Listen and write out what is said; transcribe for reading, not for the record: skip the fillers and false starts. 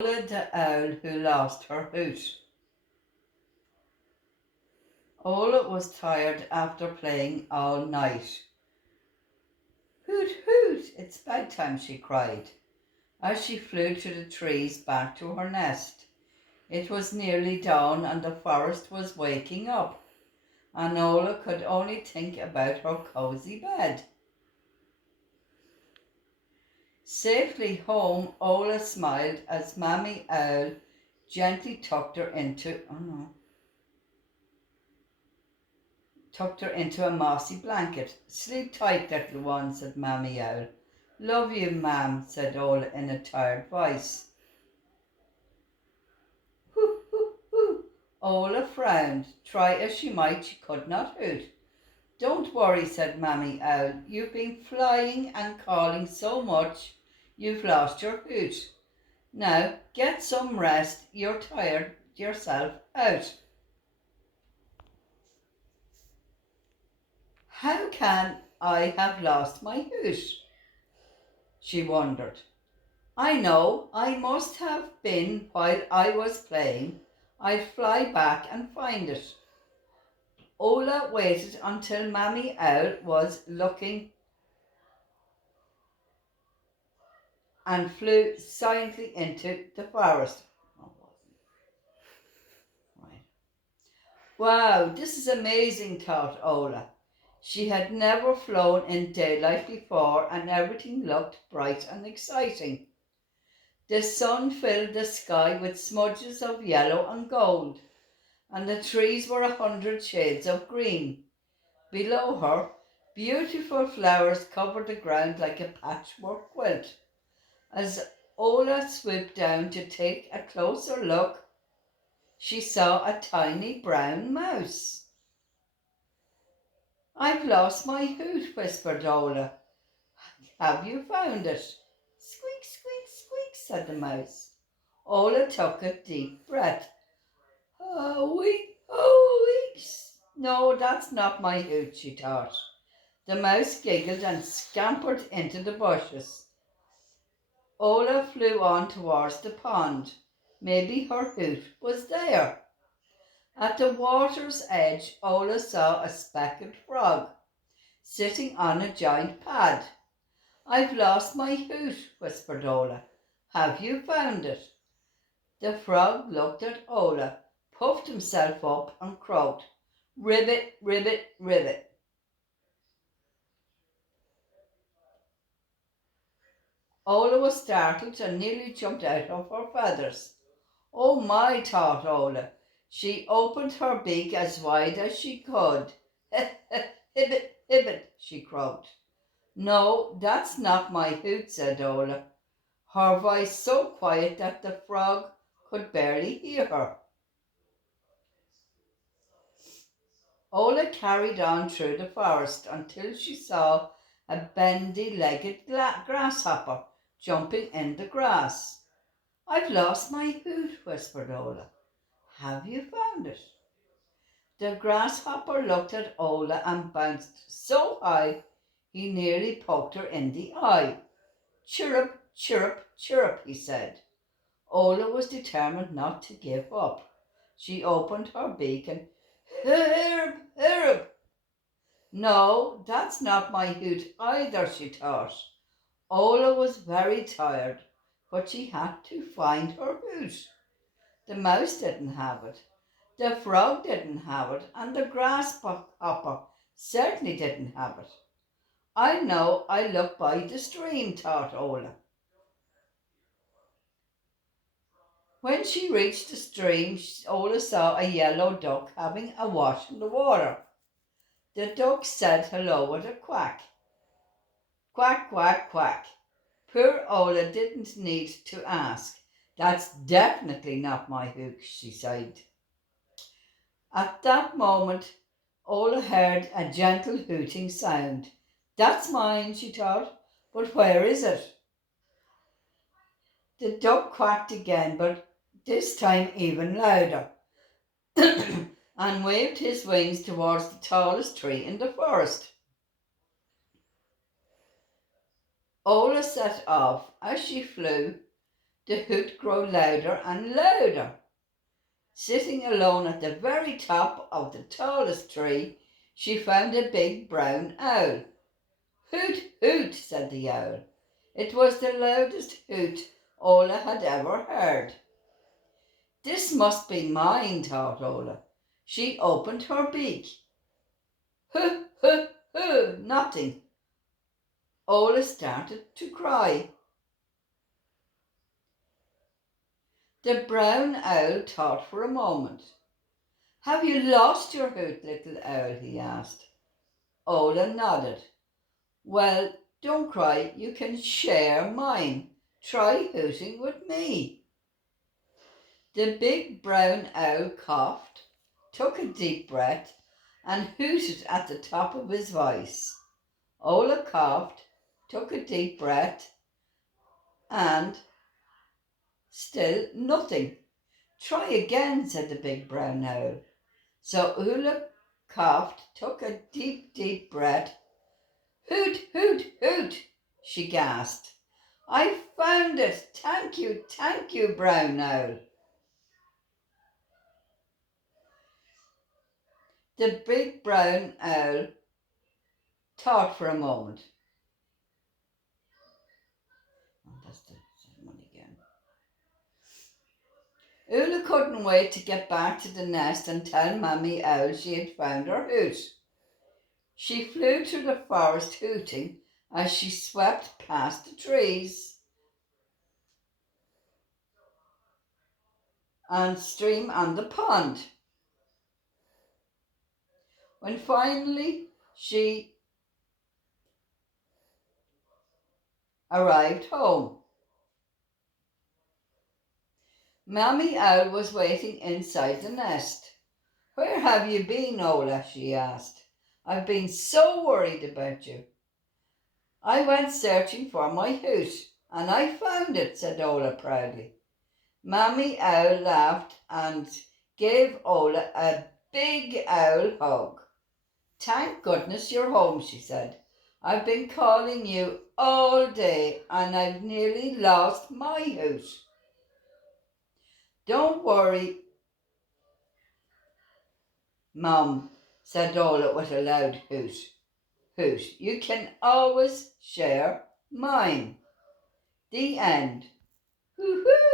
Oola the Owl Who Lost Her Hoot. Oola was tired after playing all night. Hoot, hoot, it's bedtime, she cried, as she flew through the trees back to her nest. It was nearly dawn and the forest was waking up, and Oola could only think about her cosy bed. Safely home, Oola smiled as Mammy Owl gently tucked her into a mossy blanket. Sleep tight, little one, said Mammy Owl. Love you, ma'am, said Ola in a tired voice. Hoo, hoo, hoo. Ola frowned. Try as she might, she could not hoot. Don't worry, said Mammy Owl. You've been flying and calling so much, you've lost your hoot. Now, get some rest. You're tired yourself out. How can I have lost my hoot? She wondered. I know, I must have been while I was playing. I'd fly back and find it. Ola waited until Mammy Owl was looking and flew silently into the forest. Right. Wow, this is amazing, thought Ola. She had never flown in daylight before and everything looked bright and exciting. The sun filled the sky with smudges of yellow and gold, and the trees were 100 shades of green. Below her, beautiful flowers covered the ground like a patchwork quilt. As Ola swooped down to take a closer look, she saw a tiny brown mouse. I've lost my hoot, whispered Ola. Have you found it? Squeak, squeak, squeak, said the mouse. Ola took a deep breath. Oh, weeks. No, that's not my hoot, she thought. The mouse giggled and scampered into the bushes. Ola flew on towards the pond. Maybe her hoot was there. At the water's edge, Ola saw a speckled frog sitting on a giant pad. I've lost my hoot, whispered Ola. Have you found it? The frog looked at Ola, puffed himself up and croaked, Ribbit, ribbit, ribbit. Ola was startled and nearly jumped out of her feathers. Oh my, thought Ola. She opened her beak as wide as she could. Hibbit, hibbit, she croaked. No, that's not my hoot, said Ola, her voice so quiet that the frog could barely hear her. Ola carried on through the forest until she saw a bendy-legged grasshopper jumping in the grass. I've lost my hoot, whispered Ola. Have you found it? The grasshopper looked at Ola and bounced so high he nearly poked her in the eye. Chirrup, chirrup, chirrup, he said. Ola was determined not to give up. She opened her beak and Hirp, hirp. No, that's not my hoot either, she thought. Ola was very tired, but she had to find her hoot. The mouse didn't have it, the frog didn't have it, and the grasshopper certainly didn't have it. I know I'll look by the stream, thought Ola. When she reached the stream, Ola saw a yellow duck having a wash in the water. The duck said hello with a quack. Quack, quack, quack. Poor Ola didn't need to ask. That's definitely not my hook, she sighed. At that moment, Ola heard a gentle hooting sound. That's mine, she thought, but where is it? The duck quacked again, but this time even louder, and waved his wings towards the tallest tree in the forest. Ola set off. As she flew, the hoot grew louder and louder. Sitting alone at the very top of the tallest tree, she found a big brown owl. "Hoot, hoot," said the owl. It was the loudest hoot Oola had ever heard. "This must be mine," thought Oola. She opened her beak. "Hoo, hoo, hoo," nothing. Oola started to cry. The brown owl thought for a moment. "Have you lost your hoot, little owl?" he asked. Oola nodded. "Well, don't cry, you can share mine. Try hooting with me." The big brown owl coughed, took a deep breath, and hooted at the top of his voice. Oola coughed, took a deep breath, and still nothing. "Try again," said the big brown owl. So Oola coughed, took a deep, deep breath. "Hoot, hoot, hoot," she gasped. "I found it! Thank you, brown owl." The big brown owl thought for a moment. Oh, that's the one again. Oola couldn't wait to get back to the nest and tell Mammy Owl she had found her hoot. She flew through the forest hooting as she swept past the trees and stream and the pond. When finally she arrived home, Mammy Owl was waiting inside the nest. "Where have you been, Oola?" she asked. "I've been so worried about you." "I went searching for my hoot, and I found it," said Oola proudly. Mammy Owl laughed and gave Oola a big owl hug. "Thank goodness you're home," she said. "I've been calling you all day, and I've nearly lost my hoot." "Don't worry, Mum," said Oola with a loud hoot. "Hoot, you can always share mine." The end. Woo-hoo!